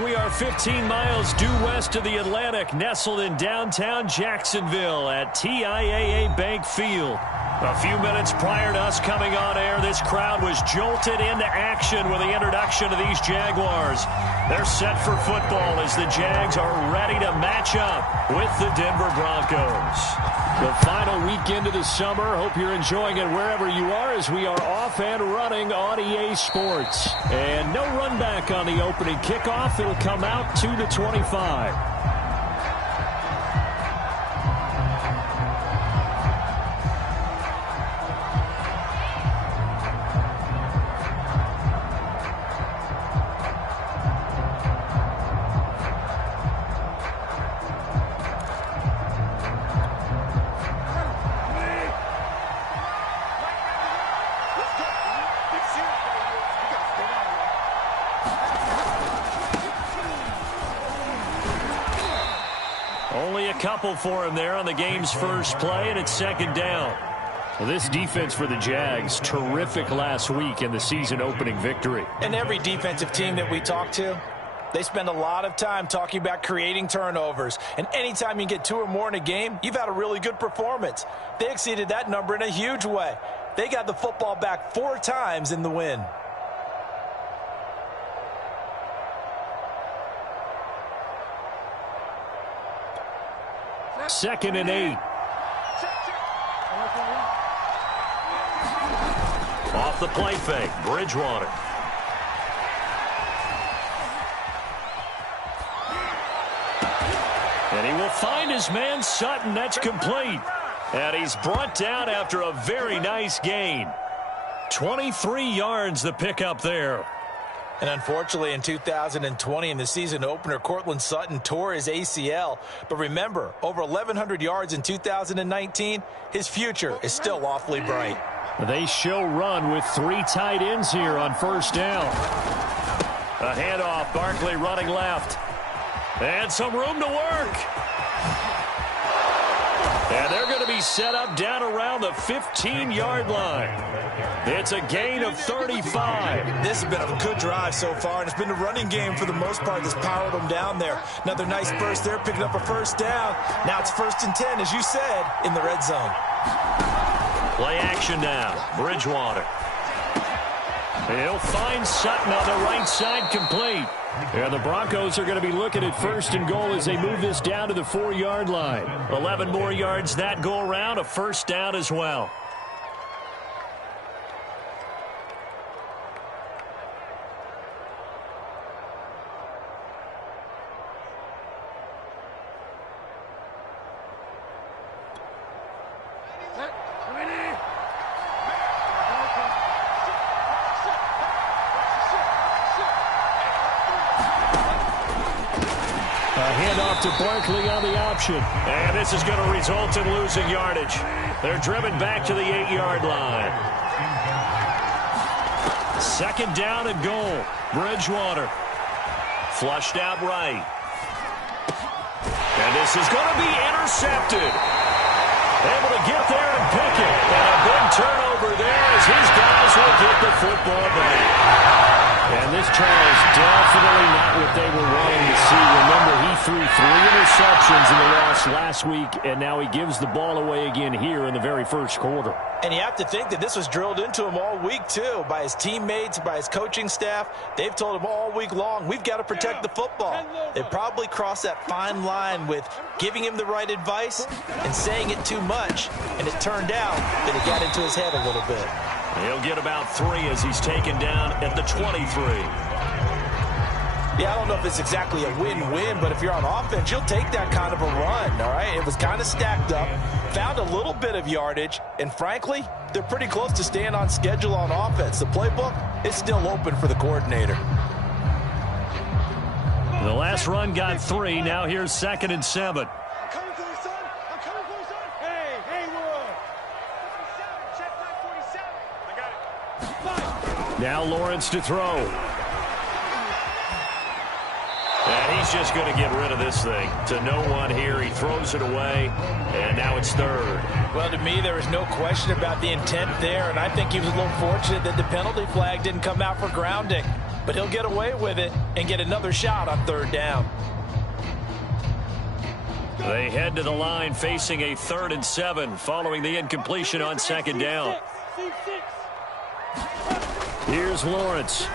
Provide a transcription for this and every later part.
We are 15 miles due west of the Atlantic, nestled in downtown Jacksonville at TIAA Bank Field. A few minutes prior to us coming on air, this crowd was jolted into action with the introduction of these Jaguars. They're set for football as the Jags are ready to match up with the Denver Broncos. The final weekend of the summer. Hope you're enjoying it wherever you are as we are off and running on EA Sports. And no run back on the opening kickoff. It'll come out 2-25. Only a couple for him there on the game's first play, and it's second down. Well, this defense for the Jags, terrific last week in the season-opening victory. And every defensive team that we talk to, they spend a lot of time talking about creating turnovers. And anytime you get 2 or more in a game, you've had a really good performance. They exceeded that number in a huge way. They got the football back 4 times in the win. Second and 8. Off the play fake, Bridgewater. And he will find his man Sutton. That's complete. And he's brought down after a very nice gain. 23 yards the pickup there. And unfortunately, in 2020, in the season opener, Cortland Sutton tore his ACL. But remember, over 1,100 yards in 2019, his future is still awfully bright. They show run with 3 tight ends here on first down. A handoff, Barkley running left. And some room to work. And they're going to be set up down around the 15-yard line. It's a gain of 35. This has been a good drive so far, and it's been the running game for the most part that's powered them down there. Another nice burst there, picking up a first down. Now it's 1st and 10, as you said, in the red zone. Play action now. Bridgewater. He'll find Sutton on the right side, complete. And the Broncos are going to be looking at 1st and goal as they move this down to the 4-yard line. 11 more yards that go around, a first down as well. To Barkley on the option. And this is going to result in losing yardage. They're driven back to the 8-yard line. Second down and goal. Bridgewater. Flushed out right. And this is going to be intercepted. Able to get there and pick it. And a big turnover there as his guys will get the football back. And this trial is definitely not what they were wanting to see. Remember, he threw 3 interceptions in the loss last week, and now he gives the ball away again here in the very first quarter. And you have to think that this was drilled into him all week, too, by his teammates, by his coaching staff. They've told him all week long, we've got to protect the football. They probably crossed that fine line with giving him the right advice and saying it too much, and it turned out that it got into his head a little bit. He'll get about 3 as he's taken down at the 23. Yeah, I don't know if it's exactly a win-win, but if you're on offense, you'll take that kind of a run, all right? It was kind of stacked up, found a little bit of yardage, and frankly, they're pretty close to staying on schedule on offense. The playbook is still open for the coordinator. The last run got 3. Now here's 2nd and 7. Now Lawrence to throw. And he's just going to get rid of this thing. To no one here. He throws it away. And now it's 3rd. Well, to me, there was no question about the intent there. And I think he was a little fortunate that the penalty flag didn't come out for grounding. but he'll get away with it and get another shot on 3rd down. They head to the line facing a 3rd and 7 following the incompletion on 2nd down. Here's Lawrence.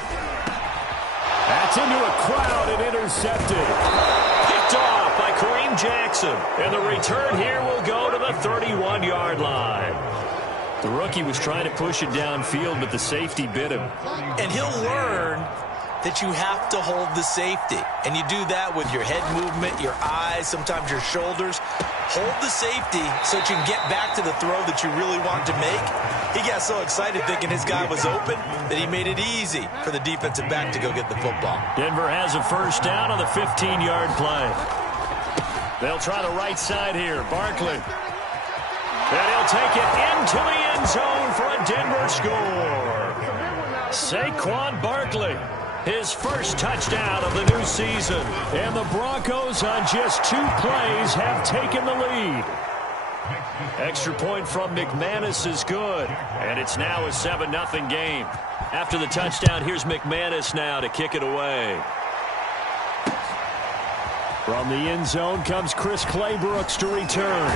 That's into a crowd and intercepted. Picked off by Kareem Jackson. And the return here will go to the 31-yard line. The rookie was trying to push it downfield, but the safety bit him. And he'll learn that you have to hold the safety. And you do that with your head movement, your eyes, sometimes your shoulders. Hold the safety so that you can get back to the throw that you really want to make. He got so excited thinking his guy was open that he made it easy for the defensive back to go get the football. Denver has a 1st down on the 15-yard play. They'll try the right side here. Barkley. And he'll take it into the end zone for a Denver score. Saquon Barkley, his first touchdown of the new season. And the Broncos on just 2 plays have taken the lead. Extra point from McManus is good. And it's now a 7-0 game. After the touchdown, here's McManus now to kick it away. From the end zone comes Chris Claybrooks to return.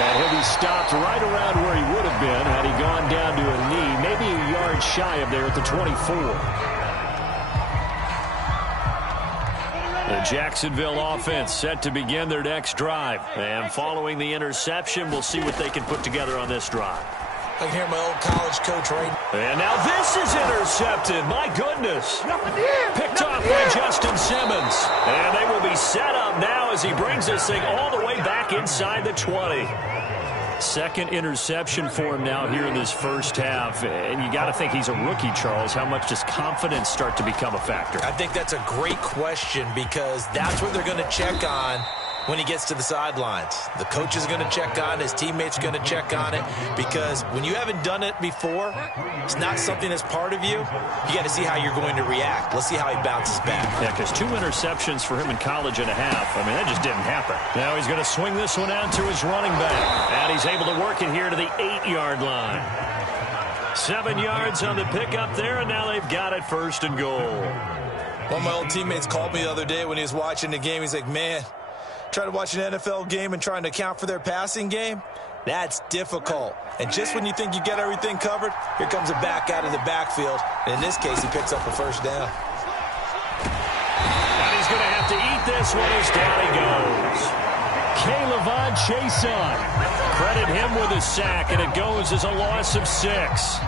And he'll be stopped right around where he would have been had he gone down to a knee, maybe a yard shy of there at the 24. The Jacksonville offense set to begin their next drive. And following the interception, we'll see what they can put together on this drive. I can hear my old college coach right now. And now this is intercepted. My goodness. Picked off by Justin Simmons. And they will be set up now as he brings this thing all the way back inside the 20. 2nd interception for him now here in this first half. And you got to think he's a rookie, Charles. How much does confidence start to become a factor? I think that's a great question because that's what they're going to check on when he gets to the sidelines. The coach is going to check on it. His teammates are going to check on it because when you haven't done it before, it's not something that's part of you. You got to see how you're going to react. Let's see how he bounces back. Yeah, because 2 interceptions for him in college and a half. I mean, that just didn't happen. Now he's going to swing this one out to his running back. And he's able to work it here to the 8-yard line. 7 yards on the pickup there, and now they've got it 1st and goal. One of my old teammates called me the other day when he was watching the game. He's like, man, trying to watch an NFL game and trying to account for their passing game, that's difficult. And just when you think you get everything covered, here comes a back out of the backfield. And in this case, he picks up a 1st down. And he's going to have to eat this one as down he goes. K'Lavon Chaisson. Credit him with a sack, and it goes as a loss of 6.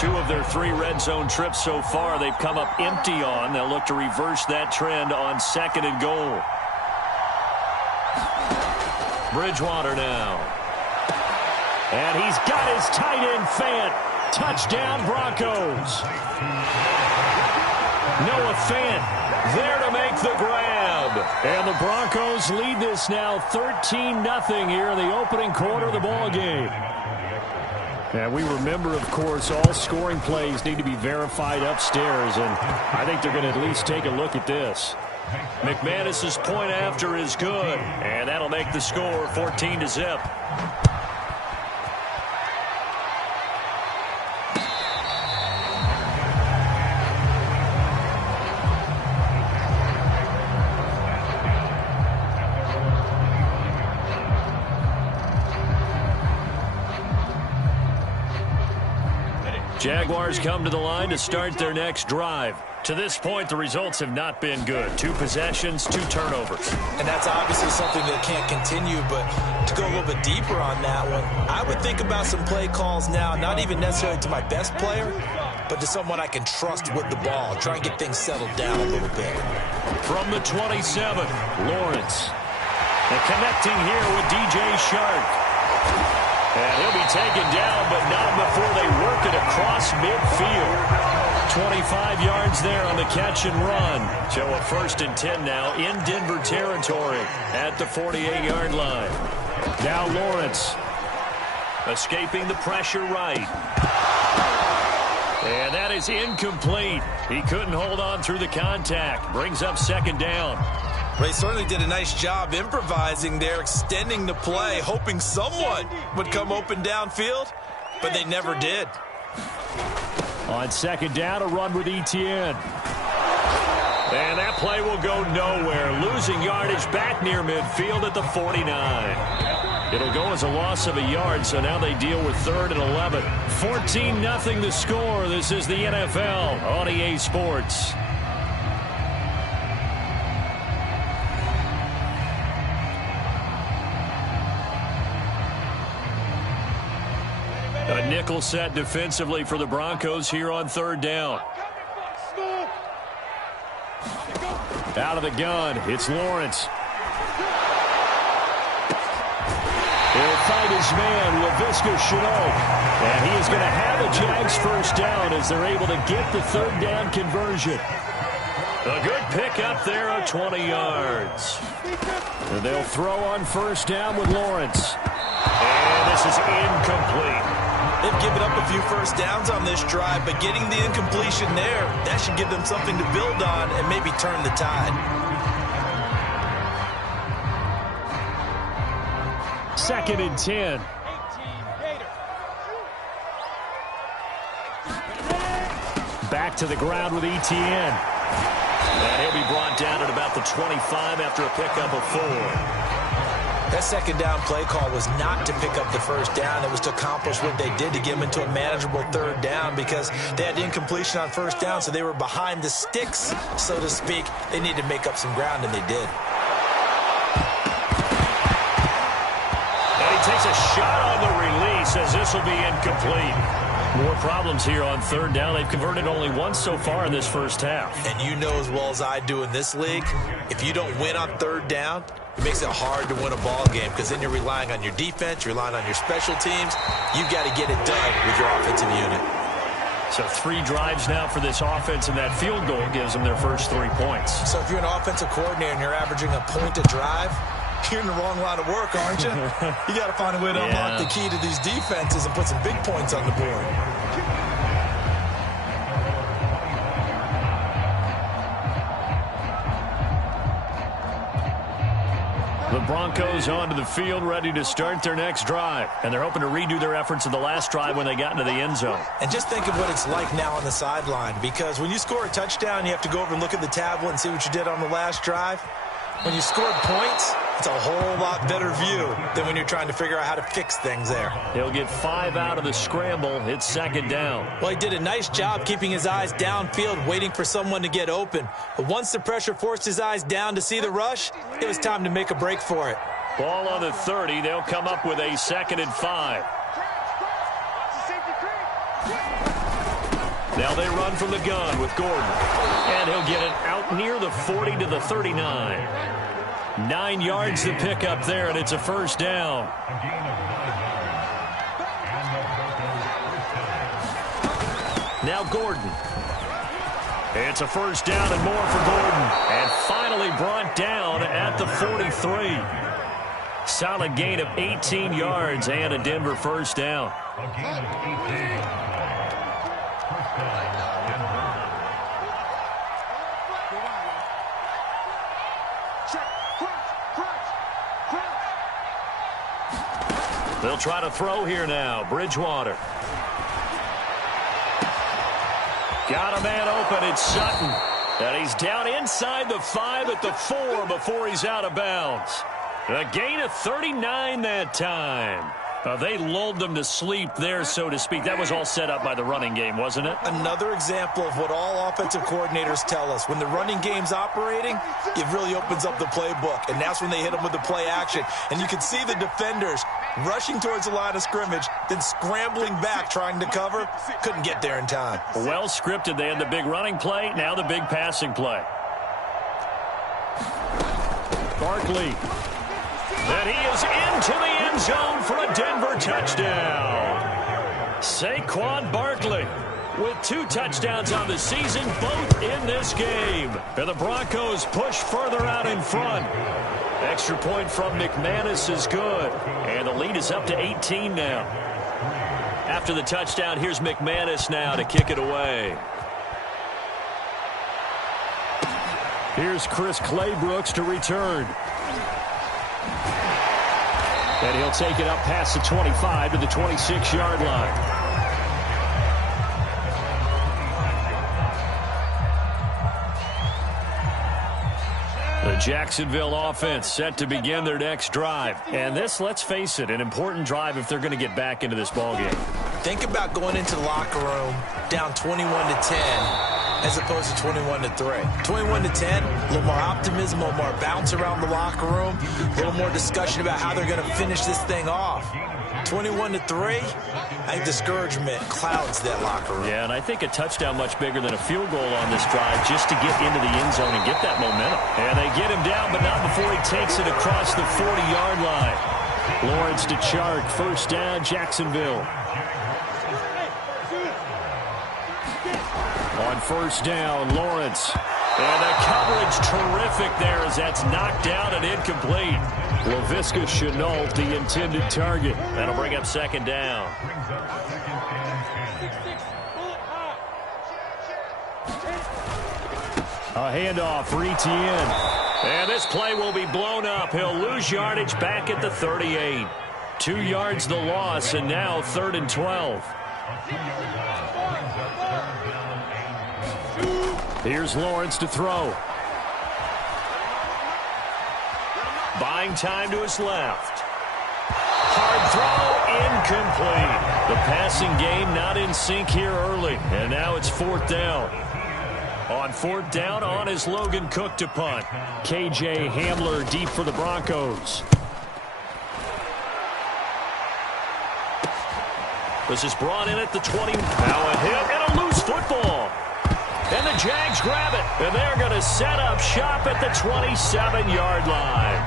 2 of their 3 red zone trips so far they've come up empty on. They'll look to reverse that trend on 2nd and goal. Bridgewater now. And he's got his tight end Fant. Touchdown Broncos. Noah Fant there to make the grab. And the Broncos lead this now 13-0 here in the opening quarter of the ball game. And we remember, of course, all scoring plays need to be verified upstairs. And I think they're going to at least take a look at this. McManus's point after is good, and that'll make the score 14-0. Jaguars come to the line to start their next drive. To this point, the results have not been good. 2 possessions, 2 turnovers. And that's obviously something that can't continue, but to go a little bit deeper on that one, I would think about some play calls now, not even necessarily to my best player, but to someone I can trust with the ball. Try and get things settled down a little bit. From the 27, Lawrence. And connecting here with DJ Shark. And he'll be taken down, but not before they work it across midfield. 25 yards there on the catch and run. So a 1st and 10 now in Denver territory at the 48-yard line. Now Lawrence escaping the pressure right. And that is incomplete. He couldn't hold on through the contact. Brings up 2nd down. They certainly did a nice job improvising there, extending the play, hoping someone would come open downfield, but they never did. On second down, a run with Etienne. And that play will go nowhere. Losing yardage back near midfield at the 49. It'll go as a loss of a yard, so now they deal with 3rd and 11. 14-0 the score. This is the NFL on EA Sports. A nickel set defensively for the Broncos here on 3rd down. Out of the gun, it's Lawrence. He'll find his man, LaVisca Chenault. And he is going to have a Jags first down as they're able to get the 3rd down conversion. A good pickup there of 20 yards. And they'll throw on first down with Lawrence. And this is incomplete. They've given up a few first downs on this drive, but getting the incompletion there, that should give them something to build on and maybe turn the tide. 2nd and 10. Back to the ground with Etienne. And he'll be brought down at about the 25 after a pickup of 4. That second down play call was not to pick up the first down. It was to accomplish what they did to get them into a manageable 3rd down because they had incompletion on first down, so they were behind the sticks, so to speak. They needed to make up some ground, and they did. And he takes a shot on the release as this will be incomplete. More problems here on 3rd down. They've converted only once so far in this first half. And you know as well as I do in this league, if you don't win on 3rd down, it makes it hard to win a ball game because then you're relying on your defense, you're relying on your special teams. You've got to get it done with your offensive unit. So 3 drives now for this offense, and that field goal gives them their first 3 points. So if you're an offensive coordinator and you're averaging a point a drive, you're in the wrong line of work, aren't you? You got to find a way to unlock the key to these defenses and put some big points on the board. The Broncos onto the field, ready to start their next drive. And they're hoping to redo their efforts in the last drive when they got into the end zone. And just think of what it's like now on the sideline, because when you score a touchdown, you have to go over and look at the tablet and see what you did on the last drive. When you scored points, it's a whole lot better view than when you're trying to figure out how to fix things there. He'll get 5 out of the scramble. It's 2nd down. Well, he did a nice job keeping his eyes downfield, waiting for someone to get open. But once the pressure forced his eyes down to see the rush, it was time to make a break for it. Ball on the 30. They'll come up with a 2nd and 5. Now they run from the gun with Gordon. And he'll get it out near the 40 to the 39. 9 yards to pick up there, and it's a first down. Now Gordon. It's a first down and more for Gordon. And finally brought down at the 43. Solid gain of 18 yards and a Denver first down. They'll try to throw here now. Bridgewater. Got a man open. It's Sutton. And he's down inside the 5 at the 4 before he's out of bounds. A gain of 39 that time. They lulled them to sleep there, so to speak. That was all set up by the running game, wasn't it? Another example of what all offensive coordinators tell us. When the running game's operating, it really opens up the playbook. And that's when they hit them with the play action. And you can see the defenders rushing towards the line of scrimmage, then scrambling back, trying to cover. Couldn't get there in time. Well scripted. They had the big running play, now the big passing play. Barkley. And he is into the end zone for a Denver touchdown. Saquon Barkley with 2 touchdowns on the season, both in this game. And the Broncos push further out in front. Extra point from McManus is good. And the lead is up to 18 now. After the touchdown, here's McManus now to kick it away. Here's Chris Claybrooks to return. And he'll take it up past the 25 to the 26-yard line. The Jacksonville offense set to begin their next drive. And this, let's face it, an important drive if they're going to get back into this ballgame. Think about going into the locker room down 21-10 as opposed to 21-3. 21-10, a little more optimism, a little more bounce around the locker room, a little more discussion about how they're going to finish this thing off. 21-3, I think discouragement clouds that locker room. Yeah, and I think a touchdown much bigger than a field goal on this drive just to get into the end zone and get that momentum. And they get him down, but not before he takes it across the 40-yard line. Lawrence to Chark, first down, Jacksonville. On first down, Lawrence. And the coverage terrific there as that's knocked down and incomplete. Laviska Shenault, the intended target. That'll bring up second down. A handoff for Etienne. And this play will be blown up. He'll lose yardage back at the 38. 2 yards the loss, and now 3rd and 12. Here's Lawrence to throw. Buying time to his left. Hard throw, incomplete. The passing game not in sync here early, and now it's 4th down. On 4th down, on is Logan Cook to punt. KJ Hamler deep for the Broncos. This is brought in at the 20. Now a hit and a loose football. And the Jags grab it, and they're going to set up shop at the 27-yard line.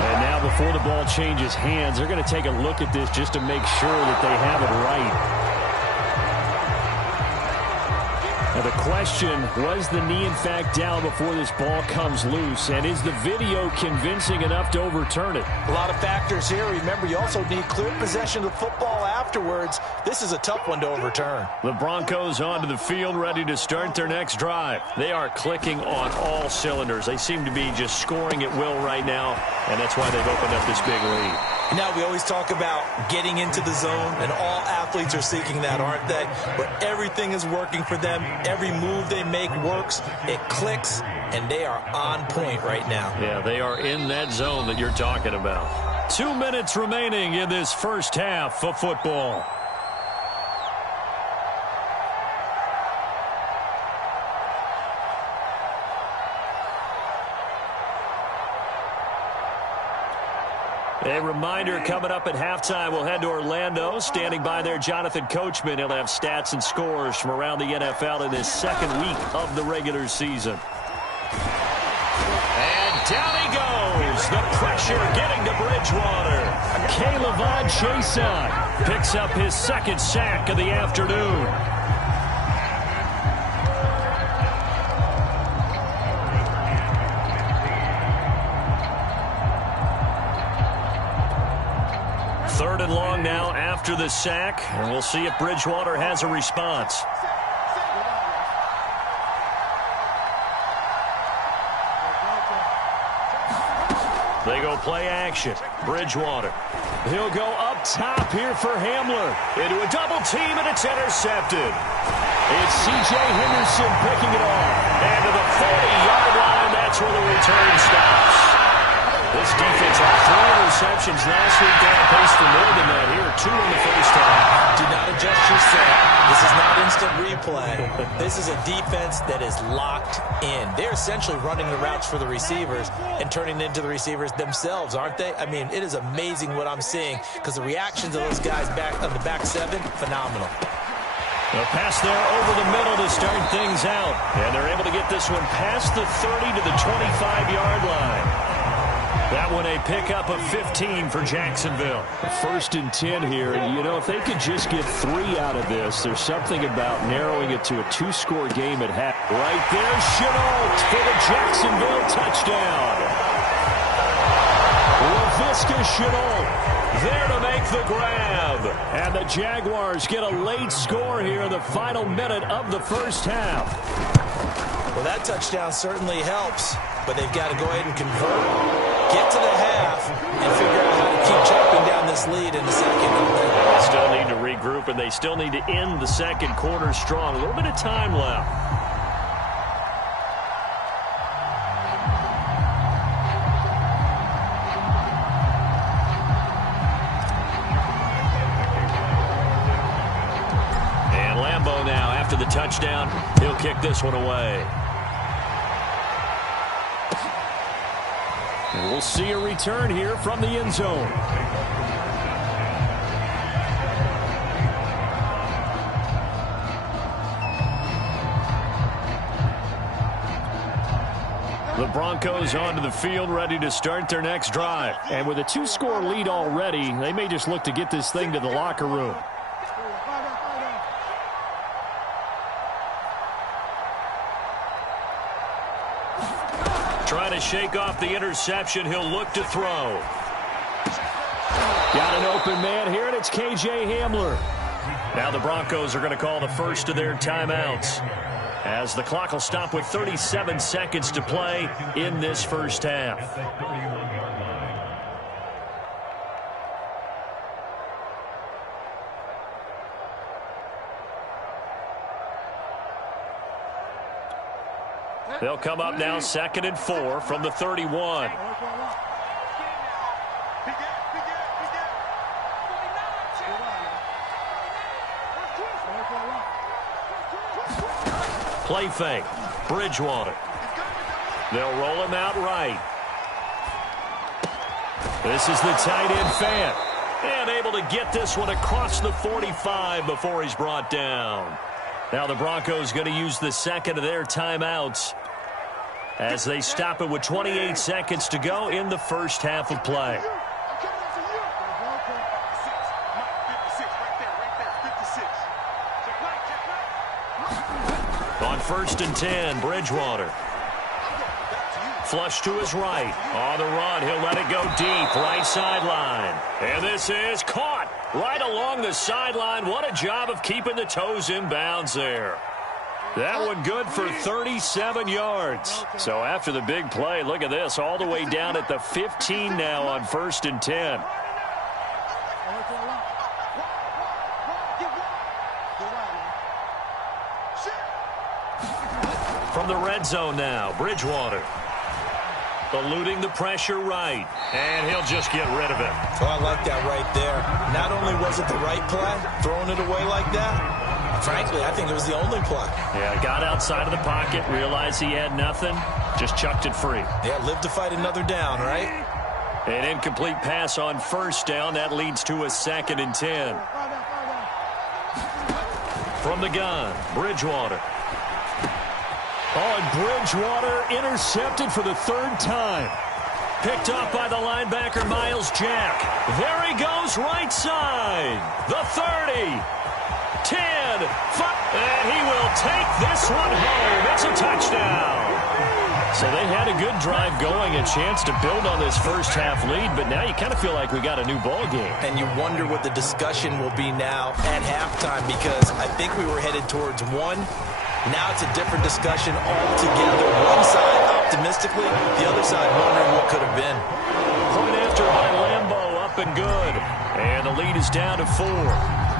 And now before the ball changes hands, they're going to take a look at this just to make sure that they have it right. Now the question, was the knee in fact down before this ball comes loose? And is the video convincing enough to overturn it? A lot of factors here. Remember, you also need clear possession of the football afterwards. This is a tough one to overturn. The Broncos onto the field, ready to start their next drive. They are clicking on all cylinders. They seem to be just scoring at will right now, and that's why they've opened up this big lead. Now, we always talk about getting into the zone, and all athletes are seeking that, aren't they? But everything is working for them. Every move they make works. It clicks, and they are on point right now. Yeah, they are in that zone that you're talking about. 2 minutes remaining in this first half of football. A reminder, coming up at halftime, we'll head to Orlando. Standing by there, Jonathan Coachman. He'll have stats and scores from around the NFL in his second week of the regular season. And down he goes. The pressure getting to Bridgewater. K'Lavon Chaisson picks up his second sack of the afternoon. Third and long now after the sack, and we'll see if Bridgewater has a response. They go play action. Bridgewater. He'll go up top here for Hamler. Into a double team, and it's intercepted. It's C.J. Henderson picking it off. And to the 40-yard line, that's where the return stops. This defense had 3 interceptions last week. They're on pace for more than that here. 2 in the first half. Do not adjust your set. This is not instant replay. This is a defense that is locked in. They're essentially running the routes for the receivers and turning into the receivers themselves, aren't they? I mean, it is amazing what I'm seeing because the reactions of those guys back on the back 7, phenomenal. A pass there over the middle to start things out. And they're able to get this one past the 30 to the 25-yard line. That one a pickup of 15 for Jacksonville. 1st and 10 here. And, you know, if they could just get 3 out of this, there's something about narrowing it to a 2-score game at half. Right there, Shenault for the Jacksonville touchdown. Laviska Shenault there to make the grab. And the Jaguars get a late score here in the final minute of the first half. Well, that touchdown certainly helps, but they've got to go ahead and convert, get to the half, and figure out how to keep chopping down this lead in the second. They still need to regroup, and they still need to end the second quarter strong. A little bit of time left. after the touchdown. He'll kick this one away. And we'll see a return here from the end zone. The Broncos onto the field, ready to start their next drive. And with a 2-score lead already, they may just look to get this thing to the locker room. Trying to shake off the interception. He'll look to throw. Got an open man here, and it's K.J. Hamler. Now the Broncos are going to call the first of their timeouts, as the clock will stop with 37 seconds to play in this first half. They'll come up now 2nd and 4 from the 31. Play fake. Bridgewater. They'll roll him out right. This is the tight end fan. And able to get this one across the 45 before he's brought down. Now the Broncos going to use the second of their timeouts as they stop it with 28 seconds to go in the first half of play. On 1st and 10, Bridgewater. Flush to his right. On the run, he'll let it go deep, right sideline. And this is caught right along the sideline. What a job of keeping the toes in bounds there. That one good for 37 yards. So after the big play, look at this, all the way down at the 15 now on 1st and 10. From the red zone now, Bridgewater. Eluding the pressure right. And he'll just get rid of it. Oh, I like that right there. Not only was it the right play, throwing it away like that, frankly, I think it was the only play. Yeah, got outside of the pocket, realized he had nothing, just chucked it free. Yeah, live to fight another down, right? An incomplete pass on 1st down. That leads to a 2nd and 10. From the gun, Bridgewater. Oh, and Bridgewater intercepted for the 3rd time. Picked off by the linebacker, Miles Jack. There he goes, right side. The 30. 10. 5. And he will take this one home. It's a touchdown. So they had a good drive going, a chance to build on this first half lead, but now you kind of feel like we got a new ball game. And you wonder what the discussion will be now at halftime, because I think we were headed towards one. Now it's a different discussion altogether. One side optimistically, the other side wondering what could have been. Point after by Lambeau, up and good. And the lead is down to 4.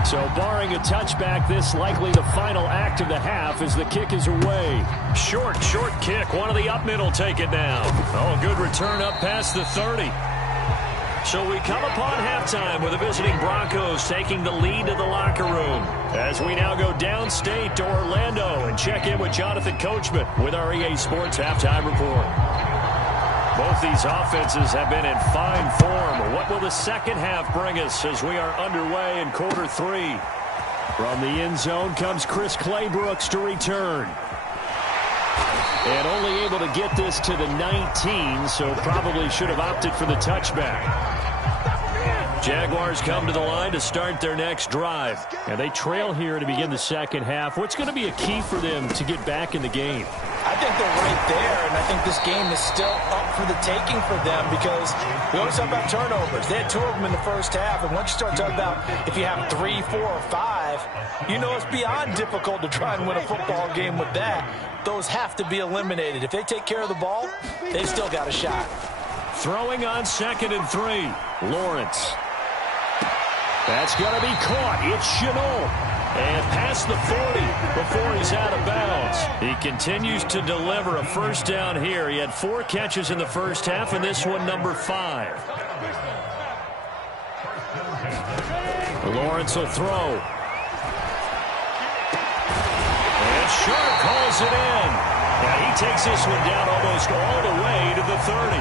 So barring a touchback, this likely the final act of the half as the kick is away. Short kick. One of the up mid will take it now. Oh, good return up past the 30. So we come upon halftime with the visiting Broncos taking the lead to the locker room, as we now go downstate to Orlando and check in with Jonathan Coachman with our EA Sports Halftime Report. Both these offenses have been in fine form. What will the second half bring us as we are underway in quarter 3? From the end zone comes Chris Claybrooks to return. And only able to get this to the 19, so probably should have opted for the touchback. Jaguars come to the line to start their next drive. And they trail here to begin the second half. What's going to be a key for them to get back in the game? I think they're right there, and I think this game is still up for the taking for them, because we always talk about turnovers. They had 2 of them in the first half, and once you start talking about if you have 3, 4, or 5, you know it's beyond difficult to try and win a football game with that. Those have to be eliminated. If they take care of the ball, they've still got a shot. Throwing on 2nd and 3, Lawrence. That's going to be caught. It's Chenault. And past the 40 before he's out of bounds. He continues to deliver a first down here. He had 4 catches in the first half, and this one number 5. Lawrence will throw. short, calls it in. And he takes this one down almost all the way to the 30.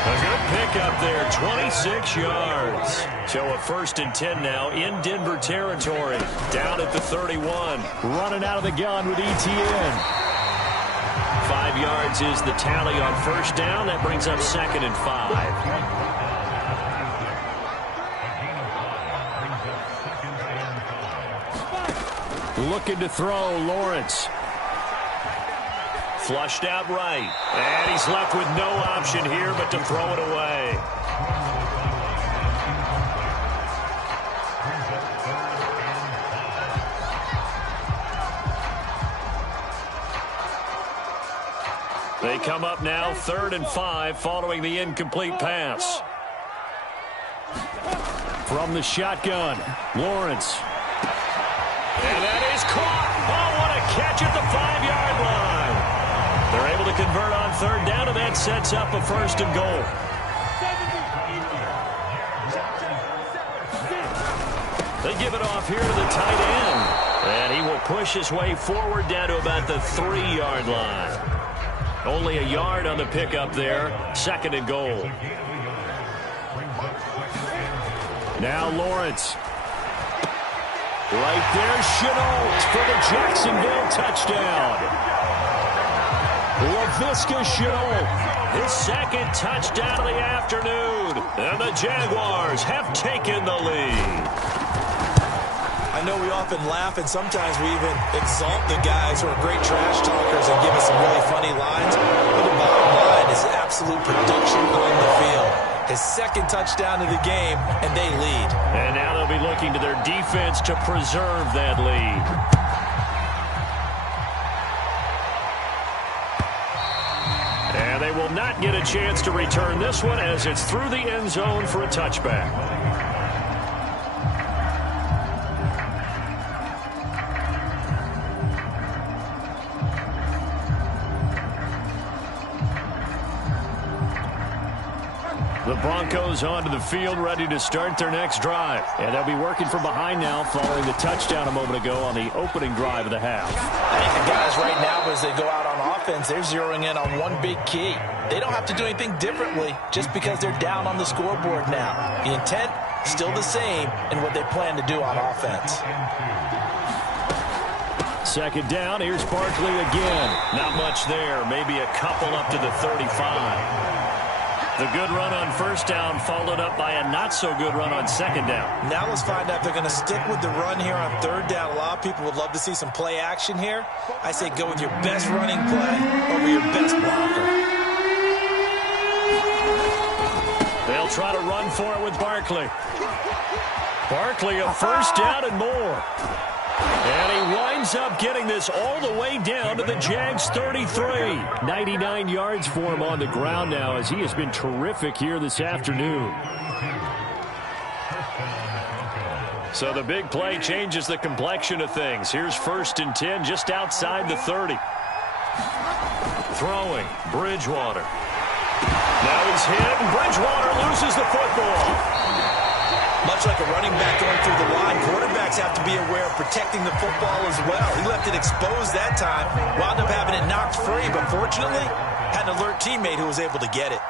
A good pickup there, 26 yards. So a 1st and 10 now in Denver territory. Down at the 31. Running out of the gun with ETN. 5 yards is the tally on 1st down. That brings up 2nd and 5. Looking to throw, Lawrence. Flushed out right. And he's left with no option here but to throw it away. They come up now 3rd and 5 following the incomplete pass. From the shotgun, Lawrence. And that is caught. Oh, what a catch at the 5-yard line. They're able to convert on 3rd down, and that sets up a 1st and goal. They give it off here to the tight end. And he will push his way forward down to about the 3-yard line. Only a yard on the pickup there. 2nd and goal. Now Lawrence. Right there, Chenault for the Jacksonville touchdown. LaVisca Chenault, his 2nd touchdown of the afternoon. And the Jaguars have taken the lead. I know we often laugh, and sometimes we even exalt the guys who are great trash talkers and give us some really funny lines. But the bottom line is absolute production on the field. His 2nd touchdown of the game, and they lead. And now they'll be looking to their defense to preserve that lead. And they will not get a chance to return this one as it's through the end zone for a touchback. The Broncos onto the field, ready to start their next drive. And they'll be working from behind now following the touchdown a moment ago on the opening drive of the half. I think the guys right now, as they go out on offense, they're zeroing in on one big key. They don't have to do anything differently just because they're down on the scoreboard now. The intent, still the same in what they plan to do on offense. 2nd down, here's Barkley again. Not much there, maybe a couple up to the 35. The good run on 1st down followed up by a not-so-good run on 2nd down. Now let's find out if they're going to stick with the run here on 3rd down. A lot of people would love to see some play action here. I say go with your best running play over your best blocker. They'll try to run for it with Barkley. Barkley, a 1st down and more. And he winds up getting this all the way down to the Jags 33. 99 yards for him on the ground now as he has been terrific here this afternoon. So the big play changes the complexion of things. Here's 1st and 10 just outside the 30. Throwing, Bridgewater. Now he's hit, and Bridgewater loses the football. Much like a running back going through the line, quarterbacks have to be aware of protecting the football as well. He left it exposed that time, wound up having it knocked free, but fortunately, had an alert teammate who was able to get it.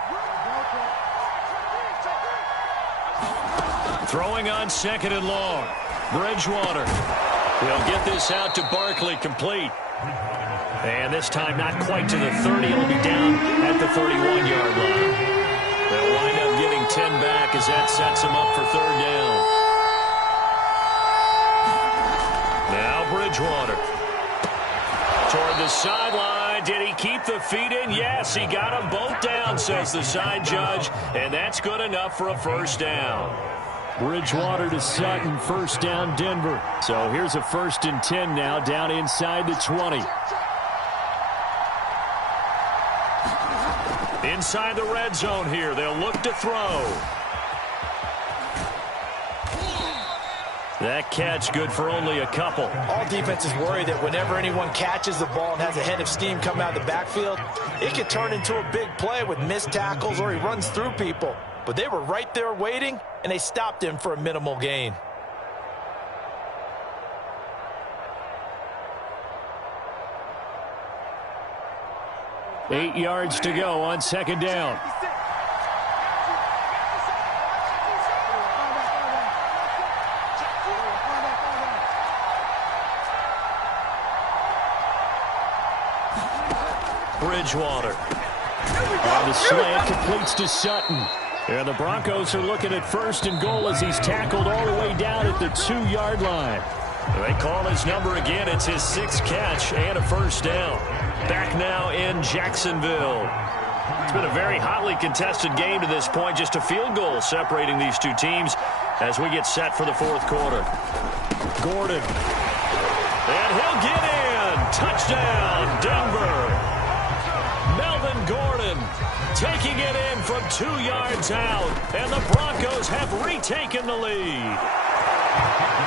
Throwing on 2nd and long. Bridgewater. He'll get this out to Barkley, complete. And this time not quite to the 30. It'll be down at the 31-yard line. They'll wind up getting 10 back as that sets them up for 3rd down. Now Bridgewater. Toward the sideline. Did he keep the feet in? Yes, he got them both down, says the side judge. And that's good enough for a 1st down. Bridgewater to Sutton, 1st down Denver. So here's a 1st and 10 now down inside the 20. Inside the red zone here. They'll look to throw. That catch good for only a couple. All defenses worry that whenever anyone catches the ball and has a head of steam coming out of the backfield, it could turn into a big play with missed tackles or he runs through people. But they were right there waiting, and they stopped him for a minimal gain. 8 yards to go on second down. Bridgewater. On the slant, completes to Sutton. And the Broncos are looking at first and goal as he's tackled all the way down at the 2-yard line. They call his number again. It's his 6th catch and a first down. Back now in Jacksonville. It's been a very hotly contested game to this point. Just a field goal separating these two teams as we get set for the fourth quarter. Gordon. And he'll get in. Touchdown, Denver. Melvin Gordon taking it in from 2 yards out. And the Broncos have retaken the lead.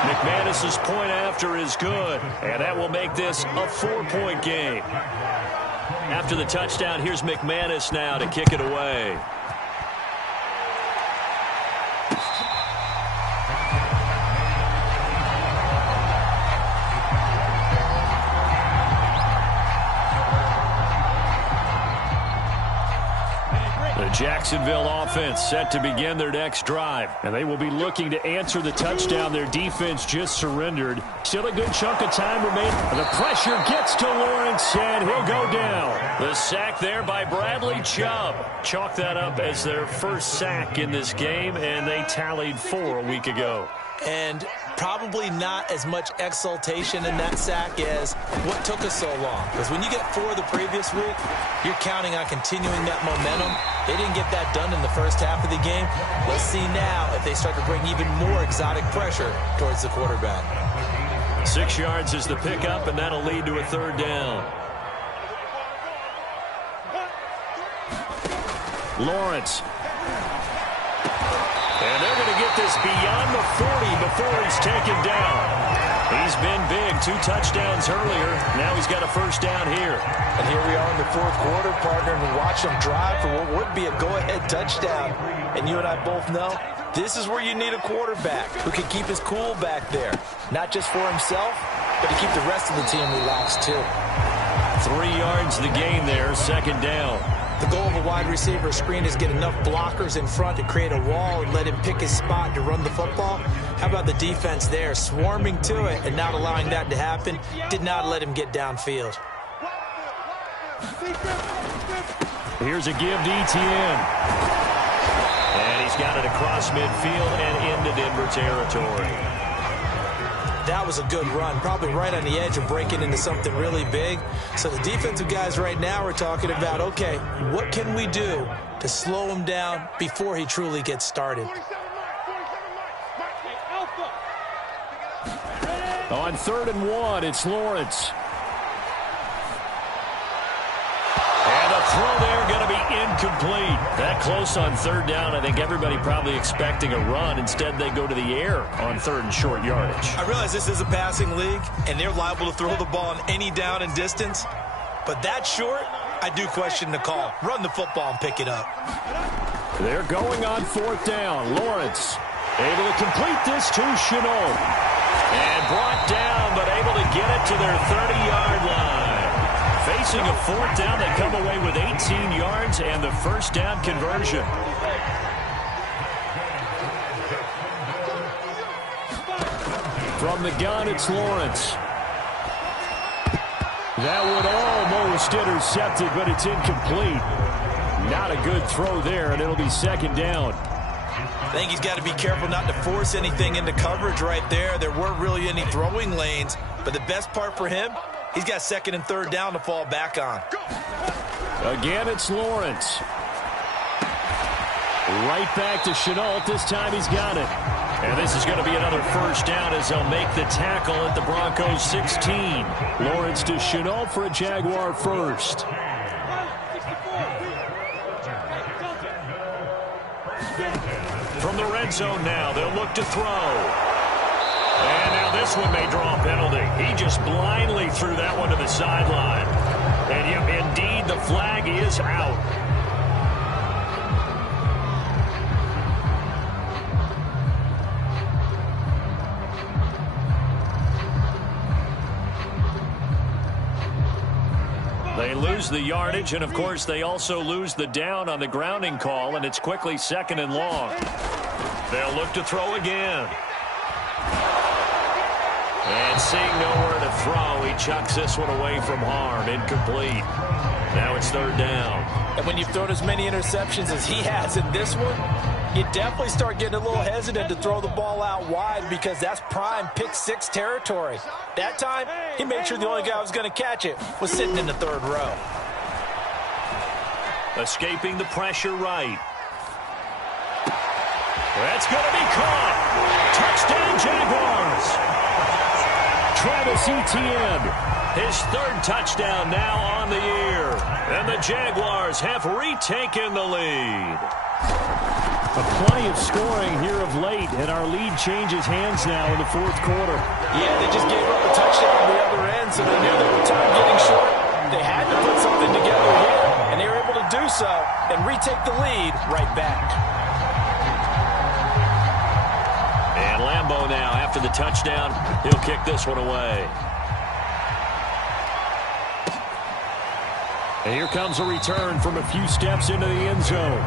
McManus's point after is good, and that will make this a 4-point game. After the touchdown, here's McManus now to kick it away. Jacksonville offense set to begin their next drive, and they will be looking to answer the touchdown their defense just surrendered. Still a good chunk of time remaining. The pressure gets to Lawrence, and he'll go down. The sack there by Bradley Chubb. Chalk that up as their first sack in this game, and they tallied 4 a week ago. And probably not as much exultation in that sack as what took us so long. Because when you get 4 the previous week, you're counting on continuing that momentum. They didn't get that done in the first half of the game. Let's see now if they start to bring even more exotic pressure towards the quarterback. 6 yards is the pickup, and that'll lead to a third down. Lawrence. And they're going to get this beyond the 40 before he's taken down. He's been big. 2 touchdowns earlier. Now he's got a first down here. And here we are in the fourth quarter, partner, and watch him drive for what would be a go-ahead touchdown. And you and I both know this is where you need a quarterback who can keep his cool back there. Not just for himself, but to keep the rest of the team relaxed too. 3 yards the gain there, second down. The goal of a wide receiver screen is get enough blockers in front to create a wall and let him pick his spot to run the football. How about the defense there, swarming to it and not allowing that to happen? Did not let him get downfield. Here's a give to Etienne. And he's got it across midfield and into Denver territory. That was a good run, probably right on the edge of breaking into something really big. So the defensive guys right now are talking about, okay, what can we do to slow him down before he truly gets started? On 3rd and 1, it's Lawrence. And the throw there going to be incomplete. That close on 3rd down. I think everybody probably expecting a run. Instead, they go to the air on 3rd and short yardage. I realize this is a passing league, and they're liable to throw the ball on any down and distance. But that short, I do question the call. Run the football and pick it up. They're going on 4th down. Lawrence able to complete this to Chenault. And brought down, but able to get it to their 30-yard line. Facing a 4th down, they come away with 18 yards and the first down conversion. From the gun, it's Lawrence. That would almost intercept it, but it's incomplete. Not a good throw there, and it'll be 2nd down. I think he's got to be careful not to force anything into coverage right there. There weren't really any throwing lanes, but the best part for him, he's got 2nd and 3rd down to fall back on. Again, it's Lawrence. Right back to Chenault. This time he's got it. And this is going to be another first down as they'll make the tackle at the Broncos 16. Lawrence to Chenault for a Jaguar first. From the red zone now, they'll look to throw. And now this one may draw a penalty. He just blindly threw that one to the sideline. And yep, indeed, the flag is out. They lose the yardage, and, of course, they also lose the down on the grounding call, and it's quickly 2nd and long. They'll look to throw again. And seeing nowhere to throw, he chucks this one away from harm. Incomplete. Now it's 3rd down. And when you've thrown as many interceptions as he has in this one, you definitely start getting a little hesitant to throw the ball out wide because that's prime pick 6 territory. That time, he made sure the only guy who was going to catch it was sitting in the 3rd row. Escaping the pressure right. That's going to be caught. Touchdown, Jaguars. Travis Etienne, his 3rd touchdown now on the year. And the Jaguars have retaken the lead. Plenty of scoring here of late, and our lead changes hands now in the 4th quarter. Yeah, they just gave up a touchdown on the other end, so they knew they were time getting short. They had to put something together here, and they were able to do so and retake the lead right back. And Lambeau now, after the touchdown, he'll kick this one away. And here comes a return from a few steps into the end zone.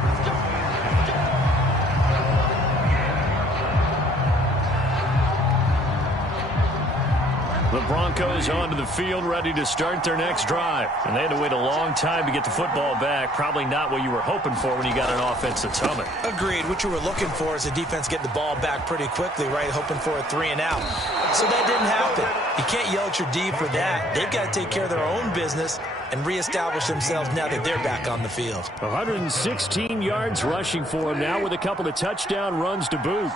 The Broncos onto the field, ready to start their next drive. And they had to wait a long time to get the football back. Probably not what you were hoping for when you got an offense that's humming. Agreed. What you were looking for is the defense getting the ball back pretty quickly, right? Hoping for a 3 and out. So that didn't happen. You can't yell at your D for that. They've got to take care of their own business and reestablish themselves now that they're back on the field. 116 yards rushing for him now with a couple of touchdown runs to boot.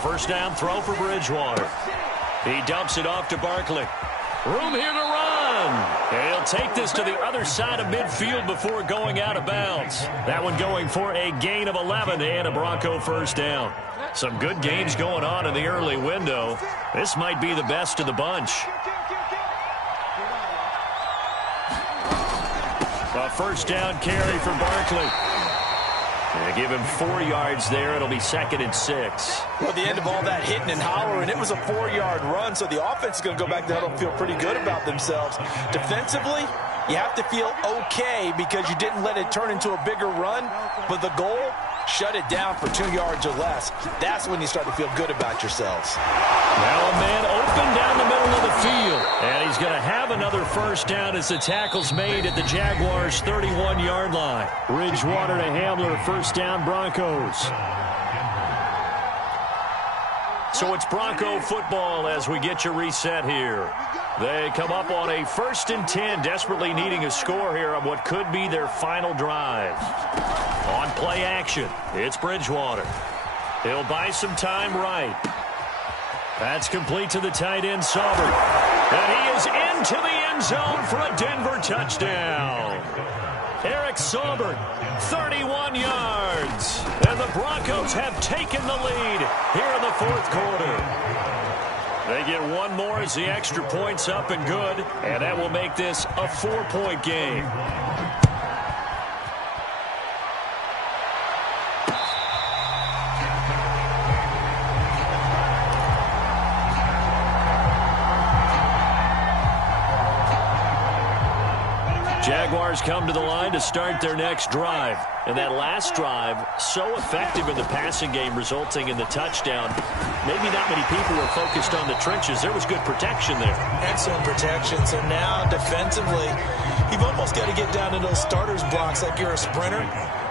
First down throw for Bridgewater. He dumps it off to Barkley. Room here to run. And he'll take this to the other side of midfield before going out of bounds. That one going for a gain of 11 and a Bronco first down. Some good games going on in the early window. This might be the best of the bunch. A first down carry for Barkley. They give him 4 yards there. It'll be 2nd and 6. Well, at the end of all that hitting and hollering, it was a 4-yard run, so the offense is going to go back to huddle and feel pretty good about themselves. Defensively, you have to feel okay because you didn't let it turn into a bigger run, but the goal, shut it down for 2 yards or less. That's when you start to feel good about yourselves. Now a man open down the middle of the field, and he's going to have another first down as the tackle's made at the Jaguars' 31-yard line. Bridgewater to Hamler, first down Broncos. So it's Bronco football as we get you reset here. They come up on a 1st and 10, desperately needing a score here on what could be their final drive. On play action, it's Bridgewater. He'll buy some time right. That's complete to the tight end, Saubert. And he is into the end zone for a Denver touchdown. Eric Saubert, 31 yards. And the Broncos have taken the lead here in the 4th quarter. They get one more as the extra point's up and good. And that will make this a 4-point game. Jaguars come to the line to start their next drive. And that last drive, so effective in the passing game, resulting in the touchdown. Maybe not many people were focused on the trenches. There was good protection there. Excellent protection. So now, defensively, you've almost got to get down to those starters blocks like you're a sprinter.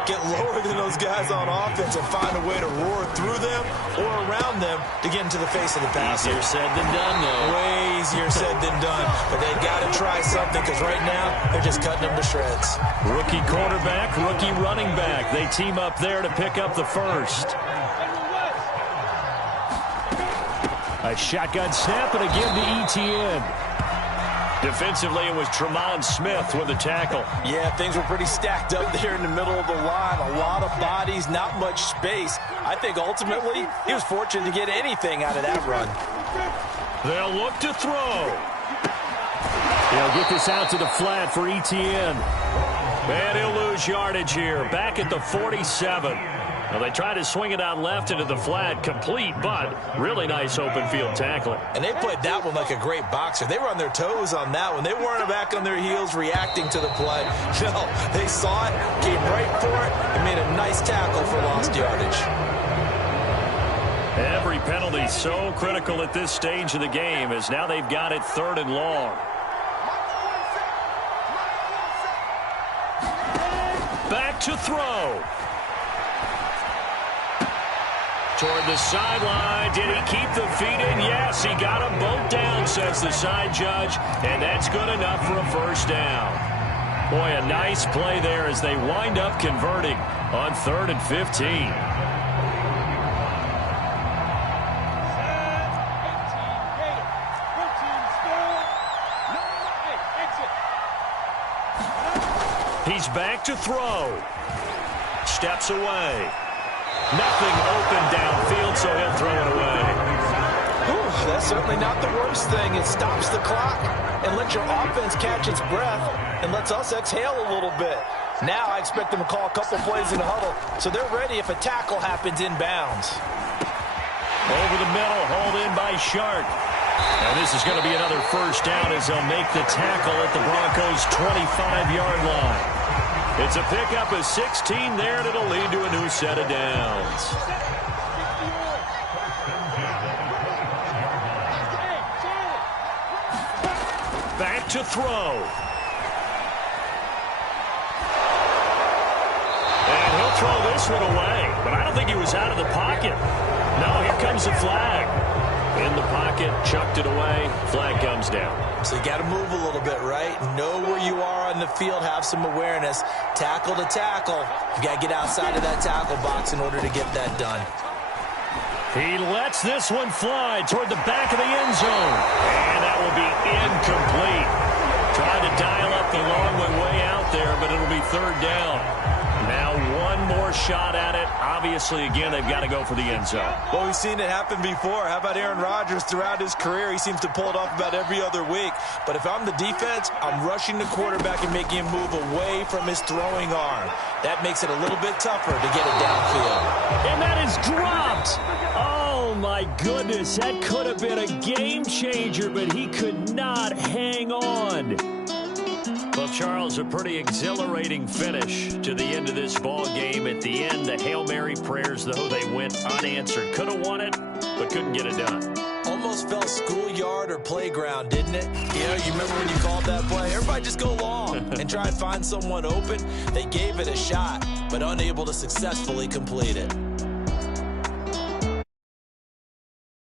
Get lower than those guys on offense and find a way to roar through them or around them to get into the face of the passer. Easier said than done, though. Way easier said than done. But they've got to try something because right now they're just cutting them to shreds. Rookie quarterback, rookie running back. They team up there to pick up the first. A shotgun snap and again to Etienne. Defensively, it was Tremont Smith with the tackle. Yeah, things were pretty stacked up there in the middle of the line. A lot of bodies, not much space. I think ultimately he was fortunate to get anything out of that run. They'll look to throw. They'll get this out to the flat for Etienne. And he'll lose yardage here, back at the 47. Well, they tried to swing it out left into the flat, complete, but really nice open field tackling. And they played that one like a great boxer. They were on their toes on that one. They weren't back on their heels reacting to the play. No, they saw it, came right for it, and made a nice tackle for lost yardage. Every penalty so critical at this stage of the game, as now they've got it 3rd and long. Back to throw. Toward the sideline. Did he keep the feet in? Yes, he got them both down, says the side judge, and that's good enough for a first down. Boy, a nice play there as they wind up converting on 3rd and 15. He's back to throw. Steps away. Nothing open downfield, so he'll throw it away. Whew, that's certainly not the worst thing. It stops the clock and lets your offense catch its breath and lets us exhale a little bit. Now I expect them to call a couple plays in the huddle, so they're ready if a tackle happens inbounds. Over the middle, hauled in by Shark. And this is going to be another first down as they'll make the tackle at the Broncos' 25-yard line. It's a pickup of 16 there, and it'll lead to a new set of downs. Back to throw. And he'll throw this one away, but I don't think he was out of the pocket. No, here comes the flag. In the pocket, chucked it away, flag comes down. So you got to move a little bit, right? Know where you are on the field, have some awareness. Tackle to tackle. You got to get outside of that tackle box in order to get that done. He lets this one fly toward the back of the end zone. And that will be incomplete. Tried to dial up the long one way out there, but it'll be 3rd down. Now one more shot at it. Obviously, again, they've got to go for the end zone. Well, we've seen it happen before. How about Aaron Rodgers throughout his career? He seems to pull it off about every other week. But if I'm the defense, I'm rushing the quarterback and making him move away from his throwing arm. That makes it a little bit tougher to get it downfield. And that is dropped. Oh, my goodness. That could have been a game changer, but he could not hang on. Well, Charles, a pretty exhilarating finish to the end of this ball game. At the end, the Hail Mary prayers, though, they went unanswered. Could have won it, but couldn't get it done. Almost felt schoolyard or playground, didn't it? You remember when you called that play? Everybody just go long and try and find someone open. They gave it a shot, but unable to successfully complete it.